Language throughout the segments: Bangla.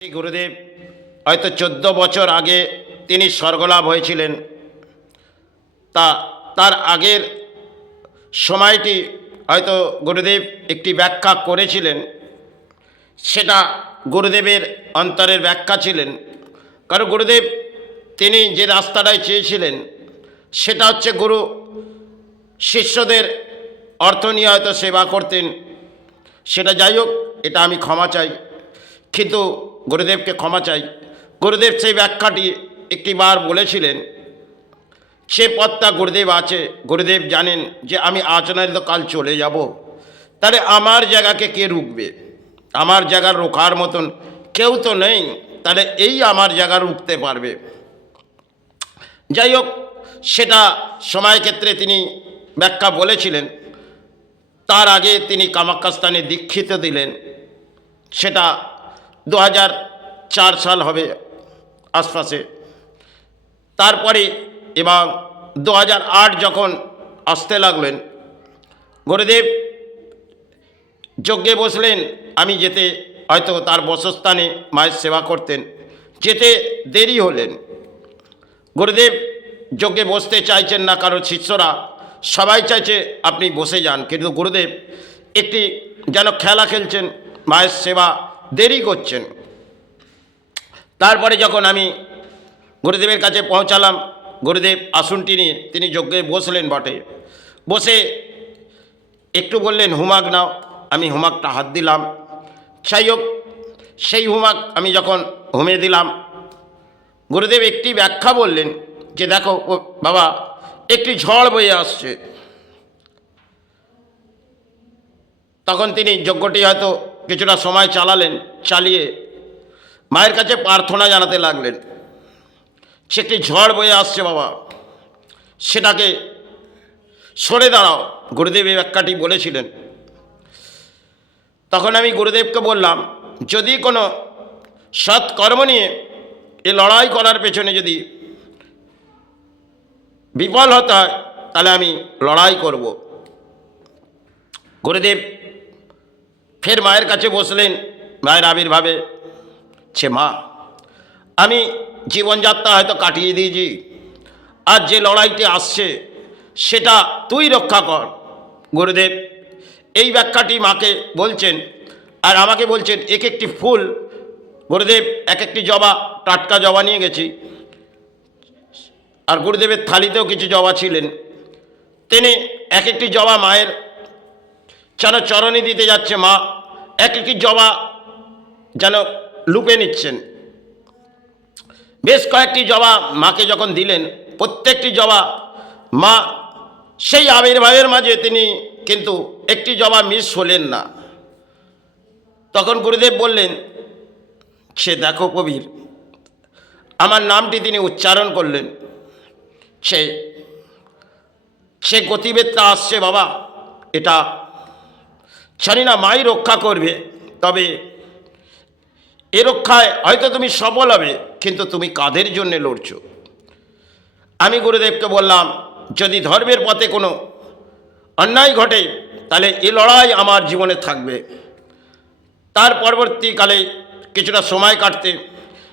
গুরুদেব হয়তো 14 বছর আগে তিনি স্বর্গলাভ হয়েছিলেন। তার আগের সময়টি হয়তো গুরুদেব একটি ব্যাখ্যা করেছিলেন, সেটা গুরুদেবের অন্তরের ব্যাখ্যা ছিলেন। কারণ গুরুদেব তিনি যে রাস্তাটায় চেয়েছিলেন সেটা হচ্ছে গুরু শিষ্যদের অর্থ নিয়ে হয়তো সেবা করতেন। সেটা যাই হোক, এটা আমি ক্ষমা চাই, কিন্তু গুরুদেবকে ক্ষমা চাই। গুরুদেব সেই ব্যাখ্যাটি একটিবার বলেছিলেন, সে পথটা গুরুদেব আছে। গুরুদেব জানেন যে আমি আজ নয় তো কাল চলে যাব, তাহলে আমার জায়গাকে কে রুখবে? আমার জায়গার রোখার মতন কেউ তো নেই, তাহলে এই আমার জায়গা রুখতে পারবে। যাই হোক, সেটা সময় ক্ষেত্রে তিনি ব্যাখ্যা বলেছিলেন। তার আগে তিনি কামাখ্যাস্থানে দীক্ষিত দিলেন, সেটা 2004 সাল হবে আশপাশে। তারপরে এবং 2008 যখন আসতে লাগলেন, গুরুদেব যজ্ঞে বসলেন। আমি যেতে হয়তো তার বসস্থানে মায়ের সেবা করতেন, যেতে দেরি হলেন। গুরুদেব যজ্ঞে বসতে চাইছেন না, কারণ শিষ্যরা সবাই চাইছে আপনি বসে যান, কিন্তু গুরুদেব একটি যেন খেলা খেলছেন, মায়ের সেবা দেরি করছেন। তারপরে যখন আমি গুরুদেবের কাছে পৌঁছালাম, গুরুদেব আসনটি নিয়ে তিনি যজ্ঞে বসলেন বটে। বসে একটু বললেন হুমাক নাও। আমি হুমাকটা হাত দিলাম। যাই হোক, সেই হুমাক আমি যখন হুমে দিলাম, গুরুদেব একটি ব্যাখ্যা বললেন যে দেখো বাবা, একটি ঝড় বয়ে আসছে। তখন তিনি যজ্ঞটি হয়তো কিছুটা সময় চালালেন, চালিয়ে মায়ের কাছে প্রার্থনা জানাতে লাগলেন, সে একটি ঝড় বয়ে আসছে বাবা, সেটাকে সরে দাঁড়াও। গুরুদেব এই ব্যাখ্যাটি বলেছিলেন। তখন আমি গুরুদেবকে বললাম, যদি কোনো সৎকর্ম নিয়ে এ লড়াই করার পেছনে যদি বিফল হতে হয়, তাহলে আমি লড়াই করব। গুরুদেব ফের মায়ের কাছে বসলেন। মায়ের আবির্ভাবে সে মা, আমি জীবনযাত্রা হয়তো কাটিয়ে দিয়েছি, আর যে লড়াইটি আসছে সেটা তুই রক্ষা কর। গুরুদেব এই ব্যাখ্যাটি মাকে বলছেন, আর আমাকে বলছেন এক একটি ফুল। গুরুদেব এক একটি জবা, টাটকা জবা নিয়ে গেছি, আর গুরুদেবের থালিতেও কিছু জবা ছিলেন। তিনি এক একটি জবা মায়ের যেন চরণে দিতে যাচ্ছে, মা এক একটি জবা যেন লুপে নিচ্ছেন। বেশ কয়েকটি জবা মাকে যখন দিলেন, প্রত্যেকটি জবা মা সেই আবির্ভাবের মাঝে তিনি কিন্তু একটি জবা মিস হলেন না। তখন গুরুদেব বললেন, সে দেখো কবির, আমার নামটি তিনি উচ্চারণ করলেন, সে গতিবেদটা আসছে বাবা, এটা জানি না মাই রক্ষা করবে, তবে এ রক্ষায় হয়তো তুমি সফল হবে, কিন্তু তুমি কাদের জন্য লড়ছো? আমি গুরুদেবকে বললাম, যদি ধর্মের পথে কোনো অন্যায় ঘটে তাহলে এ লড়াই আমার জীবনে থাকবে। তার পরবর্তীকালে কিছুটা সময় কাটতে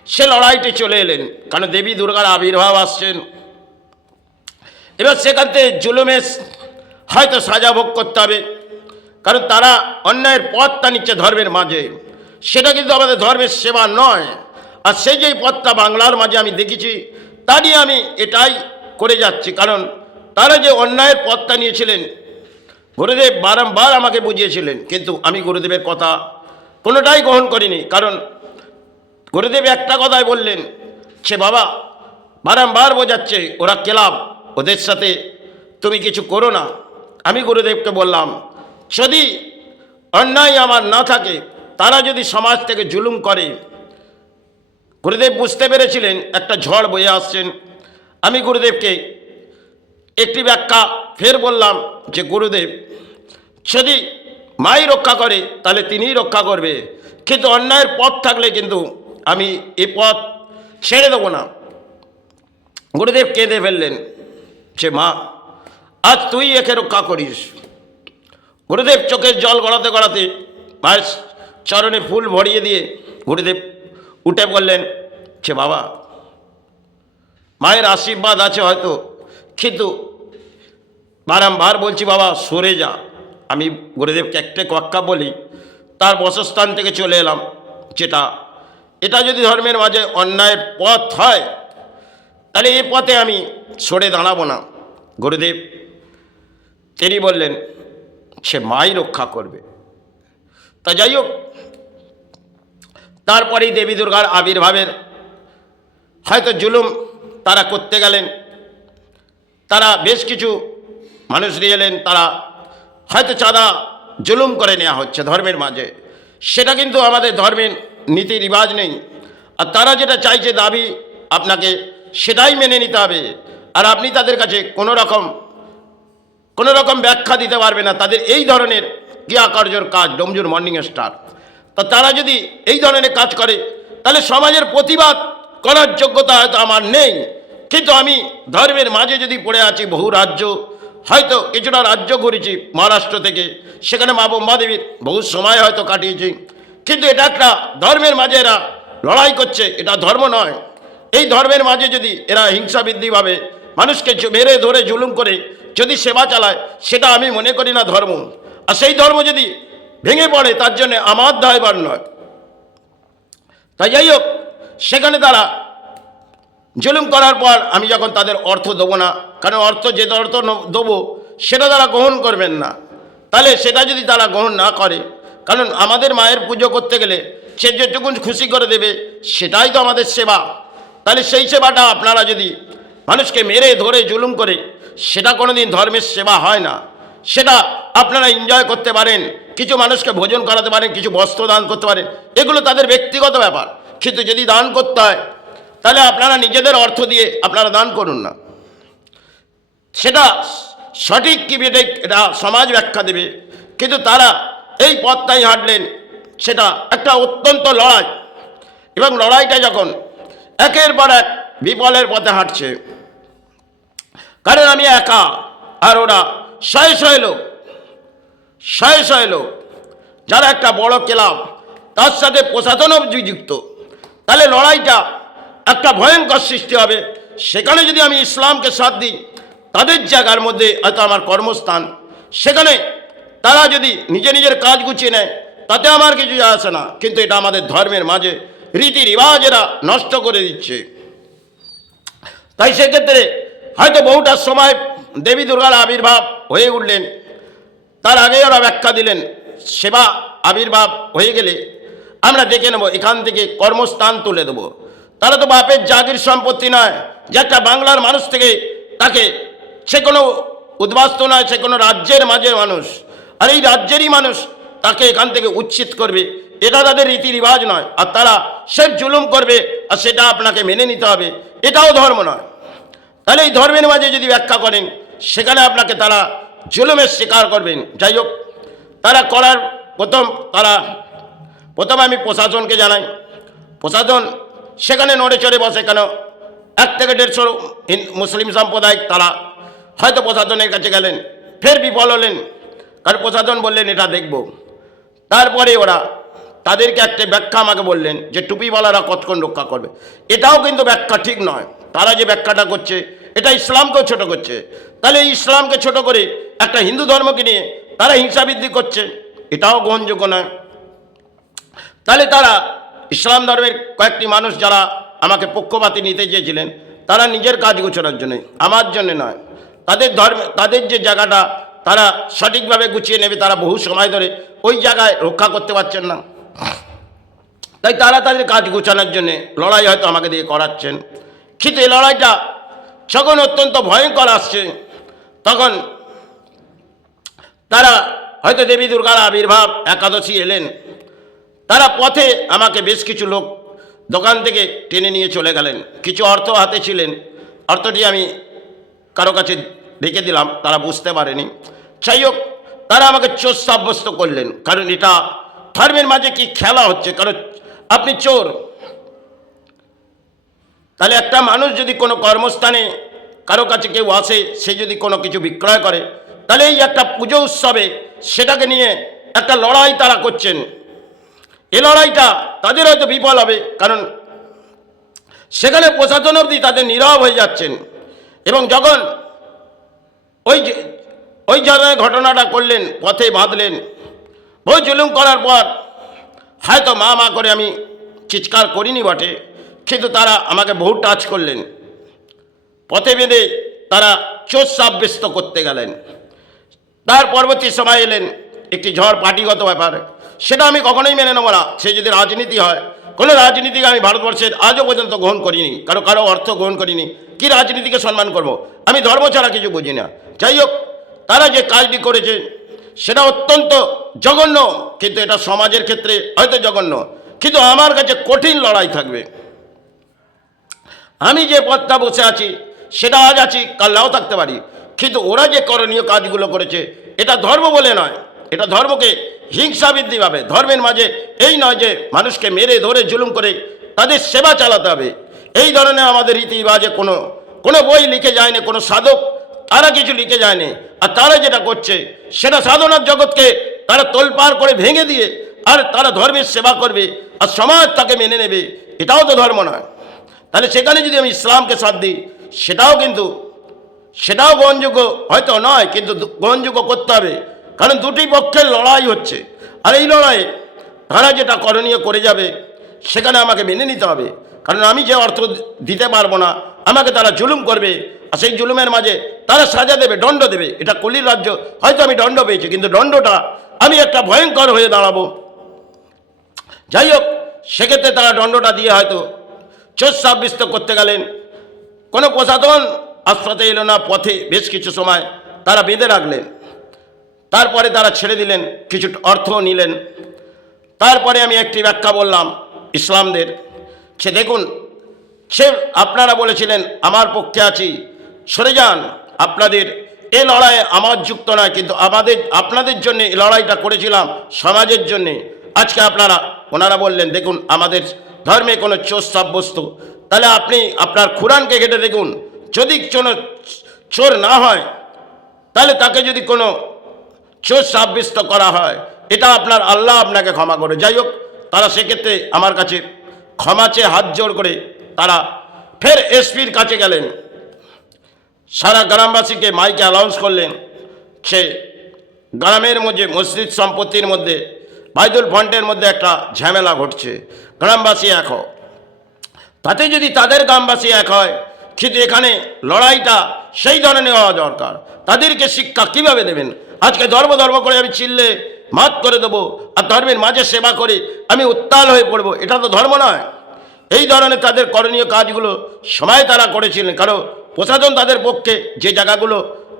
সে লড়াইটি চলে এলেন, কারণ দেবী দুর্গার আবির্ভাব আসছেন। এবার সেখান থেকে জুলুমের হয়তো সাজা ভোগ করতে হবে, কারণ তারা অন্যায়ের পথটা নিচ্ছে ধর্মের মাঝে। সেটা কিন্তু আমাদের ধর্মের সেবা নয়। আর সেই যেই পথটা বাংলার মাঝে আমি দেখেছি, তা নিয়ে আমি এটাই করে যাচ্ছি। কারণ তারা যে অন্যায়ের পথটা নিয়েছিলেন, গুরুদেব বারংবার আমাকে বুঝিয়েছিলেন, কিন্তু আমি গুরুদেবের কথা কোনোটাই গ্রহণ করিনি। কারণ গুরুদেব একটা কথাই বললেন, সে বাবা বারংবার বোঝাচ্ছে ওরা ক্লাব, ওদের সাথে তুমি কিছু করো না। আমি গুরুদেবকে বললাম, যদি অন্যায় আমার না থাকে, তারা যদি সমাজ থেকে জুলুম করে। গুরুদেব বুঝতে পেরেছিলেন একটা ঝড় বয়ে আসছেন। আমি গুরুদেবকে একটি ব্যাখ্যা ফের বললাম যে গুরুদেব, যদি মাই রক্ষা করে তাহলে তিনিই রক্ষা করবে, কিন্তু অন্যায়ের পথ থাকলে কিন্তু আমি এ পথ ছেড়ে দেবো না। গুরুদেব কেঁদে ফেললেন, সে মা আজ তুই একে রক্ষা করিস। গুরুদেব চোখের জল গড়াতে গড়াতে মায়ের চরণে ফুল ভরিয়ে দিয়ে গুরুদেব উঠে বললেন যে বাবা, মায়ের আশীর্বাদ আছে হয়তো, কিন্তু বারংবার বলছি বাবা সরে যা। আমি গুরুদেবকে একটা কথা বলি, তার বসস্থান থেকে চলে এলাম, যেটা এটা যদি ধর্মের মাঝে অন্যায়ের পথ হয় তাহলে এই পথে আমি সরে দাঁড়াবো না। গুরুদেব তিনি বললেন সে মাই রক্ষা করবে। তা যাই হোক, তারপরেই দেবী দুর্গার আবির্ভাবের হয়তো জুলুম তারা করতে গেলেন, তারা বেশ কিছু মানুষ নিয়ে এলেন, তারা হয়তো চাঁদা জুলুম করে নেওয়া হচ্ছে ধর্মের মাঝে, সেটা কিন্তু আমাদের ধর্মের নীতি রিবাজ নেই। আর তারা যেটা চাইছে দাবি আপনাকে সেটাই মেনে নিতে হবে, আর আপনি তাদের কাছে কোনো রকম ব্যাখ্যা দিতে পারবে না। তাদের এই ধরনের ক্রিয়াকার্যর কাজ ডোমজুর মর্নিং স্টার, তা তারা যদি এই ধরনের কাজ করে তাহলে সমাজের প্রতিবাদ করার যোগ্যতা হয়তো আমার নেই, কিন্তু আমি ধর্মের মাঝে যদি পড়ে আছি, বহু রাজ্য হয়তো কিছুটা রাজ্য ঘুরেছি মহারাষ্ট্র থেকে, সেখানে মা বোম্বা দেবীর বহু সময় হয়তো কাটিয়েছি, কিন্তু এটা একটা ধর্মের মাঝে এরা লড়াই করছে, এটা ধর্ম নয়। এই ধর্মের মাঝে যদি এরা হিংসাবৃদ্ধিভাবে মানুষকে মেরে ধরে জুলুম করে যদি সেবা চালায়, সেটা আমি মনে করি না ধর্ম। আর সেই ধর্ম যদি ভেঙে পড়ে তার জন্য আমার দায়ভার নয়। তাই যাই হোক, সেখানে তারা জুলুম করার পর আমি যখন তাদের অর্থ দেবো না, কারণ অর্থ যে অর্থ দেবো সেটা তারা গ্রহণ করবেন না, তাহলে সেটা যদি তারা গ্রহণ না করে, কারণ আমাদের মায়ের পুজো করতে গেলে সে যেটুকুন খুশি করে দেবে সেটাই তো আমাদের সেবা। তাহলে সেই সেবাটা আপনারা যদি মানুষকে মেরে ধরে জুলুম করে, সেটা কোনোদিন ধর্মের সেবা হয় না। সেটা আপনারা এনজয় করতে পারেন, কিছু মানুষকে ভোজন করাতে পারেন, কিছু বস্ত্র দান করতে পারেন, এগুলো তাদের ব্যক্তিগত ব্যাপার, কিন্তু যদি দান করতে হয় তাহলে আপনারা নিজেদের অর্থ দিয়ে আপনারা দান করুন না। সেটা সঠিক কি বেঠিক এটা সমাজ ব্যাখ্যা দেবে, কিন্তু তারা এই পথটাই হাঁটলেন, সেটা একটা অত্যন্ত লড়াই। এবং লড়াইটা যখন একের পর এক বিফলের পথে হাঁটছে, কারণ আমি একা আর ওরা শয়ে শয়ে লোক, যারা একটা বড় ক্লাব, তার সাথে প্রশাসনও যুক্ত, তাহলে লড়াইটা একটা ভয়ঙ্কর সৃষ্টি হবে। সেখানে যদি আমি ইসলামকে সাথ দিই, তাদের জায়গার মধ্যে হয়তো আমার কর্মস্থান, সেখানে তারা যদি নিজের কাজ গুছিয়ে নেয় তাতে আমার কিছু যায় আসে না, কিন্তু এটা আমাদের ধর্মের মাঝে রীতি রিবাজ এরা নষ্ট করে দিচ্ছে। তাই সেক্ষেত্রে হয়তো বহুটার সময় দেবী দুর্গার আবির্ভাব হয়ে উঠলেন, তার আগে ওরা ব্যাখ্যা দিলেন সেবা আবির্ভাব হয়ে গেলে আমরা দেখে নেব, এখান থেকে কর্মস্থান তুলে দেবো। তারা তো বাপের জাগির সম্পত্তি নয় যে একটা বাংলার মানুষ থেকে তাকে, সে কোনো উদ্বাস্তু নয়, সে কোনো রাজ্যের মাঝে মানুষ, আর এই রাজ্যেরই মানুষ তাকে এখান থেকে উচ্ছেদ করবে, এটা তাদের রীতি রিবাজ নয়। আর তারা সে জুলুম করবে আর সেটা আপনাকে মেনে নিতে হবে, এটাও ধর্ম নয়। তাহলে এই ধর্মের মাঝে যদি ব্যাখ্যা করেন, সেখানে আপনাকে তারা জুলুমের শিকার করবেন। যাই হোক, তারা করার প্রথম আমি প্রশাসনকে জানাই। প্রশাসন সেখানে নড়ে চড়ে বসে, কেন 1 থেকে 150 মুসলিম সাম্প্রদায়িক তারা হয়তো প্রশাসনের কাছে গেলেন, ফের বিফল হলেন, কারণ প্রশাসন বললেন এটা দেখব। তারপরে ওরা তাদেরকে একটা ব্যাখ্যা আমাকে বললেন যে টুপিওয়ালারা কতক্ষণ রক্ষা করবে। এটাও কিন্তু ব্যাখ্যা ঠিক নয়। তারা যে ব্যাখ্যাটা করছে এটা ইসলামকেও ছোট করছে। তাহলে এই ইসলামকে ছোট করে একটা হিন্দু ধর্মকে নিয়ে তারা হিংসাবৃদ্ধি করছে, এটাও গ্রহণযোগ্য নয়। তাহলে তারা ইসলাম ধর্মের কয়েকটি মানুষ যারা আমাকে পক্ষপাতী নিতে চেয়েছিলেন, তারা নিজের কাজ গোছানোর জন্য, আমার জন্য নয়, তাদের যে জায়গাটা তারা সঠিকভাবে গুছিয়ে নেবে, তারা বহু সময় ধরে ওই জায়গায় রক্ষা করতে পারছেন না, তাই তারা তাদের কাজ গোছানোর জন্য লড়াই হয়তো আমাকে দিয়ে করাচ্ছেন। কিন্তু এই লড়াইটা যখন অত্যন্ত ভয়ঙ্কর আসছে, তখন তারা হয়তো দেবী দুর্গার আবির্ভাব একাদশী এলেন, তারা পথে আমাকে বেশ কিছু লোক দোকান থেকে টেনে নিয়ে চলে গেলেন। কিছু অর্থ হাতে ছিলেন, অর্থটি আমি কারো কাছে রেখে দিলাম, তারা বুঝতে পারেনি। যাই হোক, তারা আমাকে চোর সাব্যস্ত করলেন, কারণ এটা ধর্মের মাঝে কি খেলা হচ্ছে। কারণ আপনি চোর, তাহলে একটা মানুষ যদি কোনো কর্মস্থানে কারো কাছে কেউ আসে, সে যদি কোনো কিছু বিক্রয় করে, তাহলে এই একটা পুজো উৎসবে সেটাকে নিয়ে একটা লড়াই তারা করছেন, এ লড়াইটা তাদের হয়তো বিফল হবে, কারণ সেখানে প্রশাসন অবধি তাদের নীরব হয়ে যাচ্ছেন। এবং যখন ওই জায়গায় ঘটনাটা করলেন, পথে বাঁধলেন, বহু জুলুম করার পর হয়তো মা মা করে আমি চিৎকার করিনি বটে, কিন্তু তারা আমাকে বহু টাচ করলেন। পথে বেঁধে তারা চোর সাব্যস্ত করতে গেলেন। তার পরবর্তী সময় এলেন একটি ঝড় পার্টিগত ব্যাপার, সেটা আমি কখনোই মেনে নেব না। সে যদি রাজনীতি হয়, কোনো রাজনীতিকে আমি ভারতবর্ষের আজও পর্যন্ত গ্রহণ করিনি, কারো অর্থ গ্রহণ করিনি। কি রাজনীতিকে সম্মান করব? আমি ধর্ম ছাড়া কিছু বুঝি না। যাই হোক, তারা যে কাজটি করেছে সেটা অত্যন্ত জঘন্য, কিন্তু এটা সমাজের ক্ষেত্রে হয়তো জঘন্য, কিন্তু আমার কাছে কঠিন লড়াই থাকবে। আমি যে পথটা বসে আছি সেটা আজ আছি, কাল নাও থাকতে পারি, কিন্তু ওরা যে করণীয় কাজগুলো করেছে এটা ধর্ম বলে নয়, এটা ধর্মকে হিংসা বৃদ্ধি পাবে। ধর্মের মাঝে এই নয় যে মানুষকে মেরে ধরে জুলুম করে তাদের সেবা চালাতে হবে। এই ধরনের আমাদের রীতি রিবাজে কোনো বই লিখে যায়নি, কোনো সাধক তারা কিছু লিখে যায়নি। আর তারা যেটা করছে সেটা সাধনার জগৎকে তারা তোলপাড় করে ভেঙে দিয়ে আর তারা ধর্মের সেবা করবে আর সমাজ তাকে মেনে নেবে, এটাও তো ধর্ম নয়। তাহলে সেখানে যদি আমি ইসলামকে সাথ দিই সেটাও গ্রহণযোগ্য হয়তো নয়, কিন্তু গ্রহণযোগ্য করতে হবে, কারণ দুটি পক্ষের লড়াই হচ্ছে। আর এই লড়াইয়ে তারা যেটা করণীয় করে যাবে সেখানে আমাকে মেনে নিতে হবে, কারণ আমি যে অর্থ দিতে পারবো না, আমাকে তারা জুলুম করবে, আর সেই জুলুমের মাঝে তারা সাজা দেবে, দণ্ড দেবে। এটা কলির রাজ্য, হয়তো আমি দণ্ড পেয়েছি, কিন্তু দণ্ডটা আমি একটা ভয়ঙ্কর হয়ে দাঁড়াবো। যাই হোক, সেক্ষেত্রে তারা দণ্ডটা দিয়ে হয়তো চোর সাব্যস্ত করতে গেলেন। কোনো প্রশাসন আস্পাতে এলো না, পথে বেশ কিছু সময় তারা বেঁধে রাখলেন। তারপরে তারা ছেড়ে দিলেন, কিছু অর্থ নিলেন। তারপরে আমি একটি ব্যাখ্যা বললাম ইসলামদের, সে দেখুন, সে আপনারা বলেছিলেন আমার পক্ষে আছি, সরে যান, আপনাদের এ লড়াইয়ে আমার যুক্ত নয়, কিন্তু আপনাদের জন্য এই লড়াইটা করেছিলাম, সমাজের জন্যে। আজকে ওনারা বললেন দেখুন আমাদের ধর্মে কোনো চোর সাব্যস্ত, তাহলে আপনি আপনার কোরআনকে ঘেটে দেখুন, যদি কোনো চোর না হয় তাহলে তাকে যদি কোনো চোর সাব্যস্ত করা হয়, এটা আপনার আল্লাহ আপনাকে ক্ষমা করে। যাই হোক, তারা সেক্ষেত্রে আমার কাছে ক্ষমা চেয়ে হাত জোড় করে তারা ফের এসপির কাছে গেলেন, সারা গ্রামবাসীকে মাইকে অ্যানাউন্স করলেন সে গ্রামের মধ্যে মসজিদ সম্পত্তির মধ্যে বাইতুল ফান্ডের মধ্যে একটা ঝামেলা ঘটছে, গ্রামবাসী এক হোক। তাতে যদি তাদের গ্রামবাসী এক হয়, কিন্তু এখানে লড়াইটা সেই ধরনের হওয়া দরকার। তাদেরকে শিক্ষা কিভাবে দেবেন? আজকে ধর্ম করে আমি চিল্লে মাত করে দেবো, আর ধর্মের মাঝে সেবা করে আমি উত্তাল হয়ে পড়বো, এটা তো ধর্ম নয়। এই ধরনের তাদের করণীয় কাজগুলো সময় তারা করেছিলেন, কারণ প্রশাসন তাদের পক্ষে যে জায়গাগুলো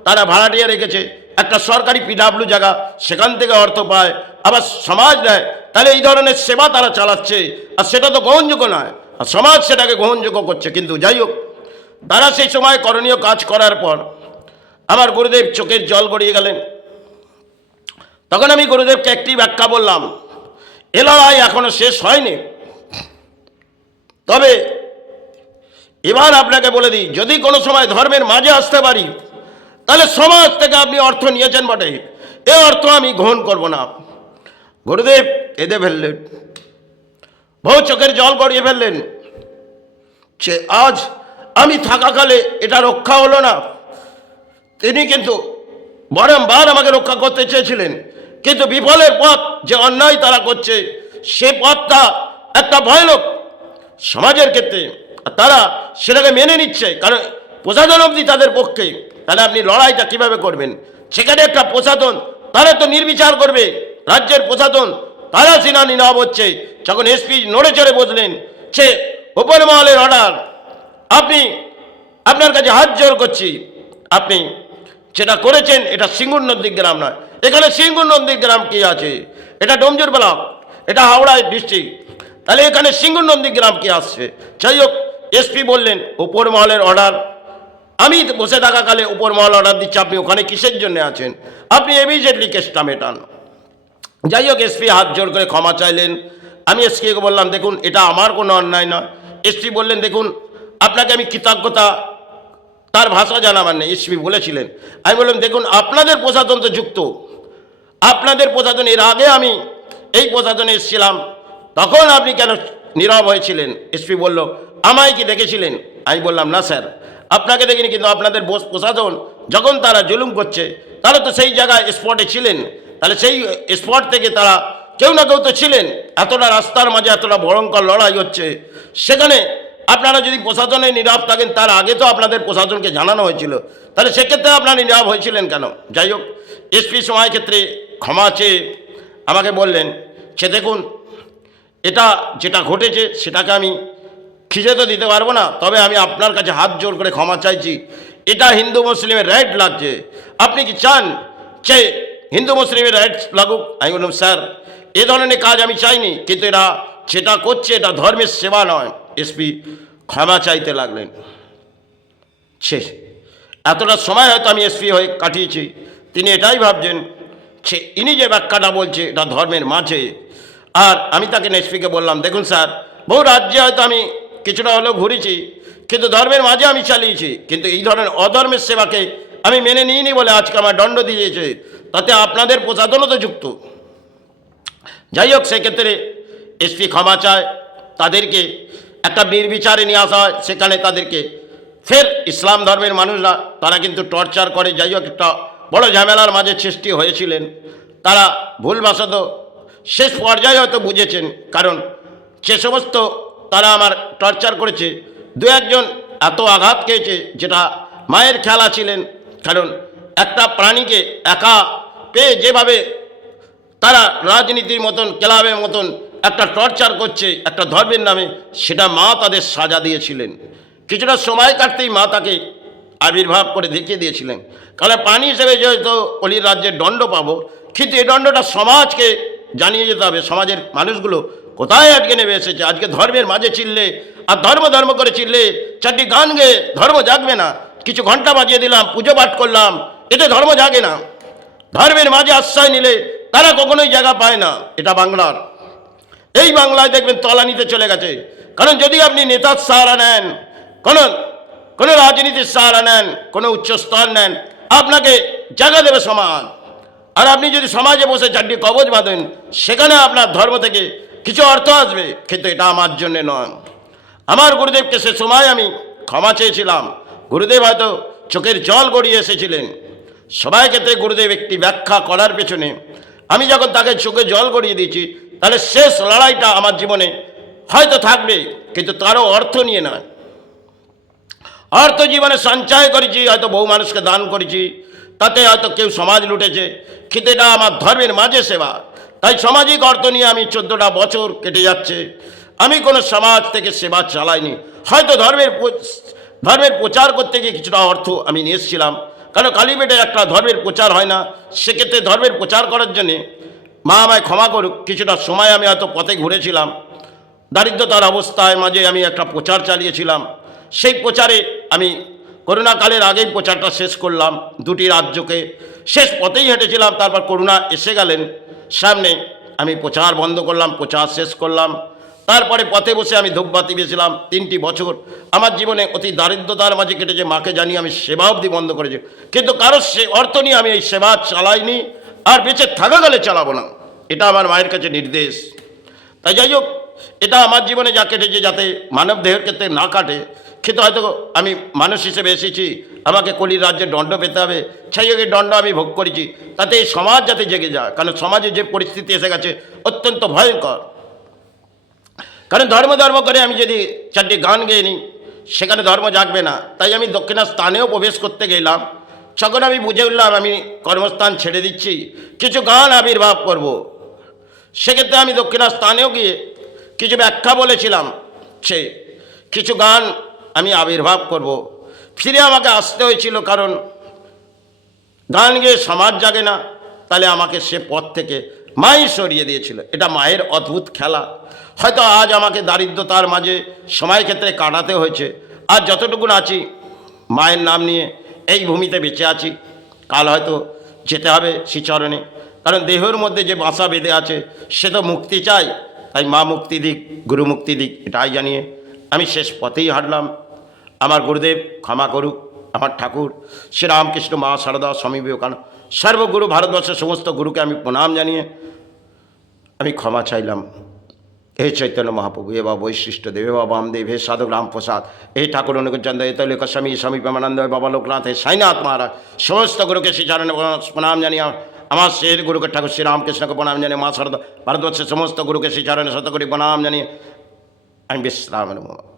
তারা ভাড়াটিয়া রেখেছে, একটা সরকারি পিডাব্লিউ জায়গা, সেখান থেকে অর্থ পায়, আবার সমাজ দেয়, তাহলে এই ধরনের সেবা তারা চালাচ্ছে, আর সেটা তো গ্রহণযোগ্য নয়, আর সমাজ সেটাকে গ্রহণযোগ্য করছে। কিন্তু যাই হোক, তারা সেই সময় করণীয় কাজ করার পর আমার গুরুদেব চোখের জল গড়িয়ে গেলেন। তখন আমি গুরুদেবকে একটি ব্যাখ্যা বললাম, এ লড়াই এখনো শেষ হয়নি, তবে এবার আপনাকে বলে দিই, যদি কোনো সময় ধর্মের মাঝে আসতে পারি, তাহলে সমাজ থেকে আপনি অর্থ নিয়েছেন বটে, এ অর্থ আমি গ্রহণ করব না। গুরুদেব কেঁদে ফেললেন, বহু চোখের জল গড়িয়ে ফেললেন, যে আজ আমি থাকাকালে এটা রক্ষা হলো না। তিনি কিন্তু বারংবার আমাকে রক্ষা করতে চেয়েছিলেন, কিন্তু বিফলের পথ যে অন্যায় তারা করছে, সে পথটা একটা ভয়ানক সমাজের ক্ষেত্রে, তারা সেটাকে মেনে নিচ্ছে, কারণ প্রশাসন অবধি তাদের পক্ষে। তাহলে আপনি লড়াইটা কিভাবে করবেন? সেখানে একটা প্রশাসন তারা তো নির্বিচার করবে, রাজ্যের প্রশাসন তারা সিনা নীরব হচ্ছে। যখন এসপি নড়ে চড়ে বসলেন, সে উপর মহলের অর্ডার, আপনার কাছে হাত জোর করছি, আপনি যেটা করেছেন এটা সিঙ্গুর নন্দীগ্রাম নয়। এখানে সিঙ্গুর নন্দীগ্রাম কি আছে? এটা ডোমজুর ব্লক, এটা হাওড়া ডিস্ট্রিক্ট, তাহলে এখানে সিঙ্গুর নন্দীগ্রাম কি আসছে? যাই হোক, এসপি বললেন উপর মহলের অর্ডার, আমি বসে থাকাকালে উপর মহল অর্ডার দিচ্ছি, আপনি ওখানে কিসের জন্য আছেন? আপনি ইমিডিয়েটলি কেসটা মেটান। যাই হোক, এসপি হাত জোর করে ক্ষমা চাইলেন। আমি এসপিকে বললাম দেখুন এটা আমার কোনো অন্যায় নয়। এসপি বললেন দেখুন আপনাকে আমি কৃতজ্ঞতা, তার ভাষা জানাবার নেই, এসপি বলেছিলেন। আমি বললাম দেখুন আপনাদের প্রশাসন তো যুক্ত, আপনাদের প্রশাসন, এর আগে আমি এই প্রশাসনে এসেছিলাম, তখন আপনি কেন নীরব হয়েছিলেন? এসপি বলল, আমায় কি দেখেছিলেন? আমি বললাম, না স্যার, আপনাকে দেখিনি, কিন্তু আপনাদের প্রশাসন যখন তারা জুলুম করছে, তারা তো সেই জায়গায় স্পটে ছিলেন। তাহলে সেই স্পট থেকে তারা কেউ না কেউ তো ছিলেন। এতটা রাস্তার মাঝে এতটা ভয়ঙ্কর লড়াই হচ্ছে, সেখানে আপনারা যদি প্রশাসনে নীরব থাকেন, তার আগে তো আপনাদের প্রশাসনকে জানানো হয়েছিল, তাহলে সেক্ষেত্রে আপনারা নীরব হয়েছিলেন কেন? যাই হোক, এসপি সময় ক্ষেত্রে ক্ষমা চেয়ে আমাকে বললেন, সে দেখুন, এটা যেটা ঘটেছে সেটাকে আমি খিজে তো দিতে পারবো না, তবে আমি আপনার কাছে হাত জোর করে ক্ষমা চাইছি। এটা হিন্দু মুসলিমের রাইট লাগছে, আপনি কি চান যে হিন্দু মুসলিমের রাইটস লাগুক? আমি বললাম, স্যার, এ ধরনের কাজ আমি চাইনি, কিন্তু এরা যেটা করছে এটা ধর্মের সেবা নয়। এসপি ক্ষমা চাইতে লাগলেন। শেষ। এতটা সময় হয়তো আমি এসপি হয়ে কাটিয়েছি, তিনি এটাই ভাবছেন সে ইনি যে ব্যাখ্যাটা বলছে এটা ধর্মের মাঝে। আর আমি তাকে এসপিকে বললাম, দেখুন স্যার, বহু রাজ্যে হয়তো আমি কিছুটা হলেও ঘুরেছি, কিন্তু ধর্মের মাঝে আমি চালিয়েছি, কিন্তু এই ধরনের অধর্মের সেবাকে আমি মেনে নিইনি বলে আজকে আমার দণ্ড দিয়েছে, তাতে আপনাদের প্রশাসনও তো যুক্ত। যাই হোক, সেক্ষেত্রে এসপি ক্ষমা চায়, তাদেরকে একটা নির্বিচারে নিয়ে আসা হয়, সেখানে তাদেরকে ফের ইসলাম ধর্মের মানুষরা তারা কিন্তু টর্চার করে। যাই হোক, একটা বড় ঝামেলার মাঝে সৃষ্টি হয়েছিলেন, তারা ভুলবশত শেষ পর্যায়ে হয়তো বুঝেছেন, কারণ সে সমস্ত তারা আমার টর্চার করেছে, দু একজন এত আঘাত খেয়েছে যেটা মায়ের খেলা ছিলেন। কারণ একটা প্রাণীকে একা পেয়ে যেভাবে তারা রাজনীতির মতন ক্লাবের মতন একটা টর্চার করছে একটা ধর্মের নামে, সেটা মা তাদের সাজা দিয়েছিলেন। কিছুটা সময় কাটতেই মা তাকে আবির্ভাব করে দেখিয়ে দিয়েছিলেন, কারণ প্রাণী হিসেবে যেহেতু অলির রাজ্যের দণ্ড পাবো, কিন্তু এই দণ্ডটা সমাজকে জানিয়ে যেতে হবে, সমাজের মানুষগুলো কোথায় আজকে নেমে এসেছে। আজকে ধর্মের মাঝে চিনলে আর ধর্ম করে চিনলে চারটি গান গেয়ে ধর্ম জাগবে না, কিছু ঘন্টা বাজিয়ে দিলাম, পুজো পাঠ করলাম, এতে ধর্ম জাগে না। ধর্মের মাঝে আশ্রয় নিলে তারা কখনোই জায়গা পায় না। এটা বাংলার, এই বাংলায় দেখবেন তলানিতে চলে গেছে। কারণ যদি আপনি নেতার সাহারা নেন, কোনো রাজনীতির সাহারা নেন, কোনো উচ্চস্তর নেন, আপনাকে জায়গা দেবে সমাজ। আর আপনি যদি সমাজে বসে চারটি কবজ বাঁধেন, সেখানে আপনার ধর্ম থেকে কিছু অর্থ আসবে, কিন্তু এটা আমার জন্যে নয়। আমার গুরুদেবকে সে সময় আমি ক্ষমা চেয়েছিলাম, গুরুদেব হয়তো চোখের জল গড়িয়ে এসেছিলেন। সবাই ক্ষেত্রে গুরুদেব একটি ব্যাখ্যা করার পেছনে আমি যখন তাকে চোখে জল গড়িয়ে দিয়েছি, তাহলে শেষ লড়াইটা আমার জীবনে হয়তো থাকবে, কিন্তু তারও অর্থ নিয়ে নয়। অর্থ জীবনে সঞ্চয় করেছি, হয়তো বহু মানুষকে দান করেছি, তাতে হয়তো কেউ সমাজ লুটেছে, কিন্তু এটা আমার ধর্মের মাঝে সেবা। তাই সামাজিক অর্থ নিয়ে আমি 14টা বছর কেটে যাচ্ছে, আমি কোনো সমাজ থেকে সেবা চালাইনি। হয়তো ধর্মের প্রচার করতে গিয়ে কিছুটা অর্থ আমি নিয়ে এসেছিলাম, কারণ কালীপেটে একটা ধর্মের প্রচার হয় না, সেক্ষেত্রে ধর্মের প্রচার করার জন্যে মা আমায় ক্ষমা করুক, কিছুটা সময় আমি হয়তো পথে ঘুরেছিলাম, দারিদ্রতার অবস্থায় মাঝে আমি একটা প্রচার চালিয়েছিলাম। সেই প্রচারে আমি করোনাকালের আগেই প্রচারটা শেষ করলাম, দুটি রাজ্যকে শেষ পথেই হেঁটেছিলাম। তারপর করোনা এসে গেলেন সামনে, আমি প্রচার বন্ধ করলাম, প্রচার শেষ করলাম। তারপরে পথে বসে আমি ধূপবাতি বেছিলাম। 3টি বছর আমার জীবনে অতি দারিদ্রতার মাঝে কেটেছে, মাকে জানিয়ে আমি সেবা অবধি বন্ধ করেছি, কিন্তু কারোর সে অর্থ নিয়ে আমি এই সেবা চালাইনি, আর বেঁচে থাকাকালে চালাবো না, এটা আমার মায়ের কাছে নির্দেশ। তাই যাই হোক, এটা আমার জীবনে যা কেটেছে যাতে মানব দেহের ক্ষেত্রে না কাটে, কিন্তু হয়তো আমি মানুষ হিসেবে এসেছি, আমাকে কলির রাজ্যের দণ্ড পেতে হবে, সেই যোগের দণ্ড আমি ভোগ করেছি, তাতে এই সমাজ যাতে জেগে যায়। কারণ সমাজে যে পরিস্থিতি এসে গেছে অত্যন্ত ভয়ঙ্কর। কারণ ধর্ম করে আমি যদি 4টি গান গেয়ে নিই, সেখানে ধর্ম জাগবে না। তাই আমি দক্ষিণা স্থানেও প্রবেশ করতে গেলাম, তখন আমি বুঝে উঠলাম আমি কর্মস্থান ছেড়ে দিচ্ছি, কিছু গান আবির্ভাব করব। সেক্ষেত্রে আমি দক্ষিণা স্থানেও গিয়ে কিছু ব্যাখ্যা বলেছিলাম, সে কিছু গান আমি আবির্ভাব করব। ফিরে আমাকে আসতে হয়েছিল, কারণ গান গেয়ে সমাজ জাগে না, তাহলে আমাকে সে পথ থেকে মাই সরিয়ে দিয়েছিল। এটা মায়ের অদ্ভুত খেলা। হয়তো আজ আমাকে দারিদ্রতার মাঝে সময় ক্ষেত্রে কাটাতে হয়েছে, আর যতটুকুন আছি মায়ের নাম নিয়ে এই ভূমিতে বেঁচে আছি, কাল হয়তো যেতে হবে শ্রীচরণে। কারণ দেহের মধ্যে যে বাসা বেঁধে আছে সে তো মুক্তি চাই, তাই মা মুক্তি দিক, গুরু মুক্তি দিক, এটাই জানিয়ে আমি শেষ পথেই হাঁটলাম। আমার গুরুদেব ক্ষমা করুক, আমার ঠাকুর শ্রীরামকৃষ্ণ, মা সারদা, স্বামী বিবেকানন্দ, সর্বগুরু ভারতবর্ষের সমস্ত গুরুকে আমি প্রণাম জানিয়ে আমি ক্ষমা চাইলাম। হে চৈতন্য মহাপ্রভু, এ বা বৈশিষ্ট্য দেব, এ বা বামদেব, হে সাধক রামপ্রসাদ, হে ঠাকুর অনুকূলচন্দ্র, হে তৈলিক স্বামী স্বামী প্রেমানন্দ, হে বাবা লোকনাথ, হে সাইনাথ মহারাজ, সমস্ত গুরুকে শ্রীচরণে প্রণাম জানিয়ে আমার শ্রীর গুরুকে ঠাকুর শ্রী রামকৃষ্ণকে প্রণাম জানিয়ে মা ভারতবর্ষের সমস্ত গুরুকে শ্রীচরণে শত কোটি প্রণাম জানিয়ে আমি বিশ্রাম নেব।